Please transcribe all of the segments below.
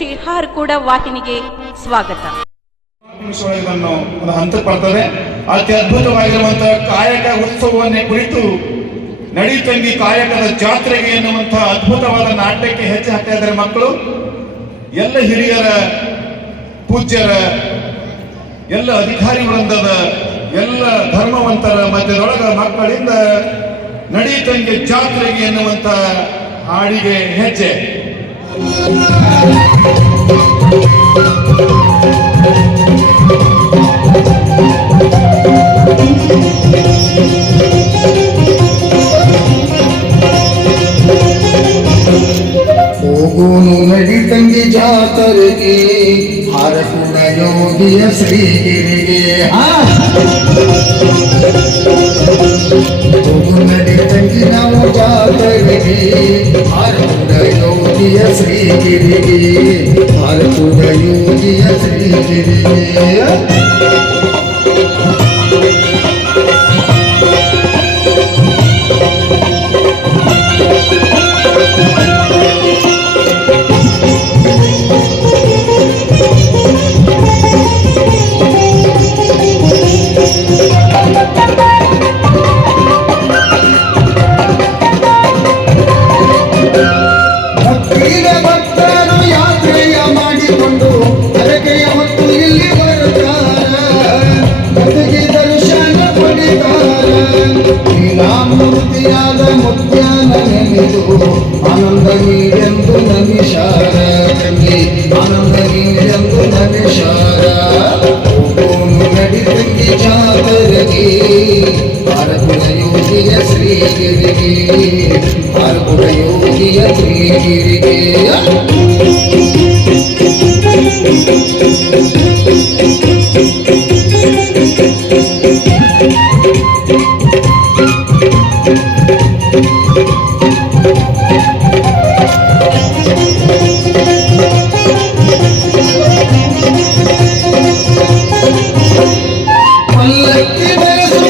ಶ್ರೀ ಹಾರ್ಕೂಡ ವಾಹಿನಿಗೆ ಸ್ವಾಗತ. ಒಂದು ಹಂತಕ್ಕೆ ಬರ್ತದೆ ಅತಿ ಅದ್ಭುತವಾಗಿರುವಂತಹ ಕಾಯಕ ಉತ್ಸವವನ್ನೇ ಕುರಿತು ನಡೀತಂಗಿ ಕಾಯಕದ ಜಾತ್ರೆಗೆ ಎನ್ನುವಂತಹ ಅದ್ಭುತವಾದ ನಾಟ್ಯಕ್ಕೆ ಹೆಜ್ಜೆ ಹಾಕ್ತಾ ಇದ್ದಾರೆ ಮಕ್ಕಳು. ಎಲ್ಲ ಹಿರಿಯರ, ಪೂಜ್ಯರ, ಎಲ್ಲ ಅಧಿಕಾರಿ ವೃಂದದ, ಎಲ್ಲ ಧರ್ಮವಂತರ ಮಧ್ಯದೊಳಗ ಮಕ್ಕಳಿಂದ ನಡೀತಂಗಿ ಜಾತ್ರೆಗೆ ಎನ್ನುವಂತ ಹಾಡಿಗೆ ಹೆಜ್ಜೆ. ತಂಗಿ ಜಾತರೆಗೆ ಹಾರಕೂಡ ಯೋಗಿಯ ಶ್ರೀಗಿರಿಗೆ ಹಾ ಹೋಗು ನಡಿ ತಂಗಿ ನಾವು ಜಾತರೆಗೆ गिरी श्री गिरी हर पुदयू गिरी गिरी ಪಡಿತಾರ ನೀಲಾಮೂರ್ತಿಯಾದ ಮುತ್ಯಾನ ನೆನೆದು ಆನಂದ ನೀರೆಂದು ನಮಿಷಾರ ತಂಗಿ ಆನಂದ ನೀರೆಂದು ನಮಿಷಾರ ಹೋಗೋನು ನಡಿ ತಂಗಿ ಜಾತರಗಿ ಭಾರತದ ಯೋಗಿಯ ಶ್ರೀಗಿರಿಗೆ ಭಾರತದ ಯೋಗಿಯ ಶ್ರೀಗಿರಿಗೆ ಪಲ್ಲಕ್ಕಿ ಬೆಳೆಸುತ್ತ ತೇರನ್ನು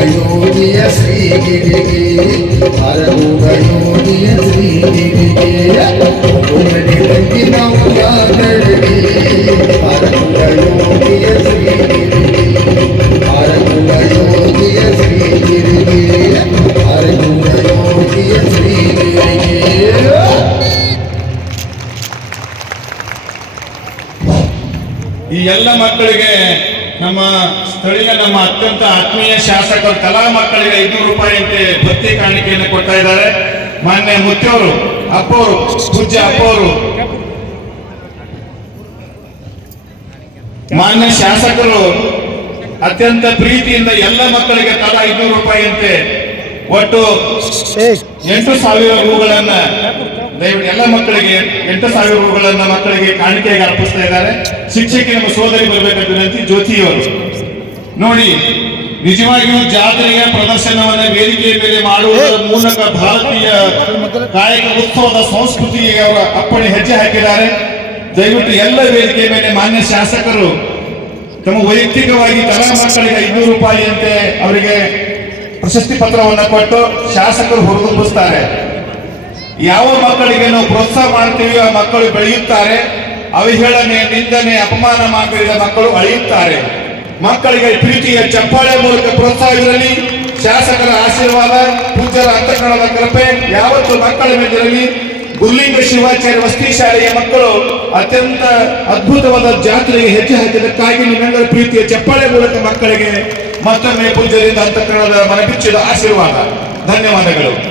ಉಪವಾಸ ಬೀಡತರ ನೆನೆಯುತ್ತ ತಂಗಿ ಉಪವಾಸ ಬೀಡತರ ನೆನೆಯುತ್ತ ಓದು ನಡಿ ತಂಗಿ ಜಾತರಿಗೆ ಆರ್ಪುಡ ಯೋಗಿಯ ಶ್ರೀಗಿರಿಗೆ ಆರ್ಪುಡ ಯೋಗಿಯ ಶ್ರೀಗಿರಿಗೆ ಬಸವನ ನಾಡು ಬೆಳಗಿದ ಚನ್ನ ಬಸವ ಚನ್ನಗಿರರ ಗುರು ಮೆರೆದಾರ ಅಂತರಂಗದಿ ಗುರು ಮೆರೆಸಾರ ಅನುದೀನ ಭಕ್ತರ ಬಾಳಿಗೆ ಬೆಳಕಾಗಿ ನೆನೆದವರ ಮನದಲ್ಲಿ ಇರುತ್ತಾರ ಗುರು ನೆನೆದವರ ಮನದಲ್ಲಿ ಇರುತ್ತಾರ ಒಬ್ಬರು ನಡಿ ತಂಗಿ ನಾವು ಜಾಗರಿಗೆ ಭಾರತದ ಯೋಗಿಯ ಶ್ರೀಗಿರಿಗೆ ಭಾರತದ ಯೋಗಿಯ ಶ್ರೀಗಿರಿಗೆ ಒಬ್ಬರು ನಡಿ ತಂಗಿ ನಾವು ಜಾಗರಿಗೆ ಭಾರತದ ಯೋಗಿಯ ಶ್ರೀಗಿರಿಗೆ ಭಾರತದ ಯೋಗಿಯ ಶ್ರೀಗಿರಿಗೆ ಭಾರತದ ಯೋಗಿಯ ಶ್ರೀಗಿರಿಗೆ ಈ ಎಲ್ಲ ಮಕ್ಕಳಿಗೆ ನಮ್ಮ ಸ್ಥಳೀಯ ನಮ್ಮ ಅತ್ಯಂತ ಆತ್ಮೀಯ ಶಾಸಕರು ಕಲಾ ಮಕ್ಕಳಿಗೆ ಐನೂರು ರೂಪಾಯಿ ಅಂತೆ ಭತ್ತಿ ಕಾಣಿಕೆಯನ್ನು ಕೊಡ್ತಾ ಇದ್ದಾರೆ. ಮಾನ್ಯ ಮುತ್ಯವರು ಅಪ್ಪವರು ಪೂಜ್ಯ ಅಪ್ಪವರು ಮಾನ್ಯ ಶಾಸಕರು ಅತ್ಯಂತ ಪ್ರೀತಿಯಿಂದ ಎಲ್ಲ ಮಕ್ಕಳಿಗೆ ತಲಾ ಐನೂರು ರೂಪಾಯಿ ಅಂತೆ. ಒಟ್ಟು ಎಂಟು ಸಾವಿರ ರೂಗಳನ್ನ ದಯವಿಟ್ಟು ಎಲ್ಲ ಮಕ್ಕಳಿಗೆ ಎಂಟು ಸಾವಿರ ರೂಪಾಯಿಗಳನ್ನ ಮಕ್ಕಳಿಗೆ ಕಾಣಿಕೆಯಾಗಿ ಅರ್ಪಿಸ್ತಾ ಇದ್ದಾರೆ. ಶಿಕ್ಷಕಿ ನಮ್ಮ ಸೋದರಿ ಬರಬೇಕಂತ ವಿನಂತಿ ಜ್ಯೋತಿಯವರು. ನೋಡಿ, ನಿಜವಾಗಿಯೂ ಜಾತ್ರೆಯ ಪ್ರದರ್ಶನವನ್ನು ವೇದಿಕೆಯ ಮೇಲೆ ಮಾಡುವುದರ ಮೂಲಕ ಭಾರತೀಯ ಕಾಯಕ ಉತ್ಸವದ ಸಂಸ್ಕೃತಿಗೆ ಅವರ ಅಪ್ಪಣೆ ಹೆಜ್ಜೆ ಹಾಕಿದ್ದಾರೆ. ದಯವಿಟ್ಟು ಎಲ್ಲ ವೇದಿಕೆಯ ಮೇಲೆ ಮಾನ್ಯ ಶಾಸಕರು, ತಮ್ಮ ವೈಯಕ್ತಿಕವಾಗಿ ತಲಾ ಮಕ್ಕಳಿಗೆ ಐನೂರು ರೂಪಾಯಿಯಂತೆ ಅವರಿಗೆ ಪ್ರಶಸ್ತಿ ಪತ್ರವನ್ನು ಕೊಟ್ಟು ಶಾಸಕರು ಹುರಿದುಂಬಿಸ್ತಾರೆ ಯಾವ ಮಕ್ಕಳಿಗೆ ನಾವು ಪ್ರೋತ್ಸಾಹ ಮಾಡ್ತೀವಿ, ಆ ಮಕ್ಕಳು ಬೆಳೆಯುತ್ತಾರೆ. ಅವಹೇಳನೆ, ನಿಂದನೆ, ಅಪಮಾನ ಮಾಡಿದ ಮಕ್ಕಳು ಅಳೆಯುತ್ತಾರೆ. ಮಕ್ಕಳಿಗೆ ಪ್ರೀತಿಯ ಚಪ್ಪಾಳೆ ಮೂಲಕ ಪ್ರೋತ್ಸಾಹವಿರಲಿ ಶಾಸಕರ ಆಶೀರ್ವಾದ, ಪೂಜ್ಯರ ಅಂತಕರಣದ ಕೃಪೆ, ಯಾವತ್ತು ಮಕ್ಕಳ ಮೇಲಿರಲಿ. ಗುರ್ಲಿಂಗ ಶಿವಾಚಾರ್ಯ ವಸತಿ ಶಾಲೆಯ ಮಕ್ಕಳು ಅತ್ಯಂತ ಅದ್ಭುತವಾದ ಜಾತ್ರೆಗೆ ಹೆಜ್ಜೆ ಹಾಕಿದ್ದಕ್ಕಾಗಿ ನಿಮ್ಮೆಲ್ಲರ ಪ್ರೀತಿಯ ಚಪ್ಪಾಳೆ ಮೂಲಕ ಮಕ್ಕಳಿಗೆ ಮತ್ತೊಮ್ಮೆ ಪೂಜ್ಯರಿಂದ ಅಂತಃಕರಣದ ಮನಬಿಚ್ಚಿದ ಆಶೀರ್ವಾದ. ಧನ್ಯವಾದಗಳು.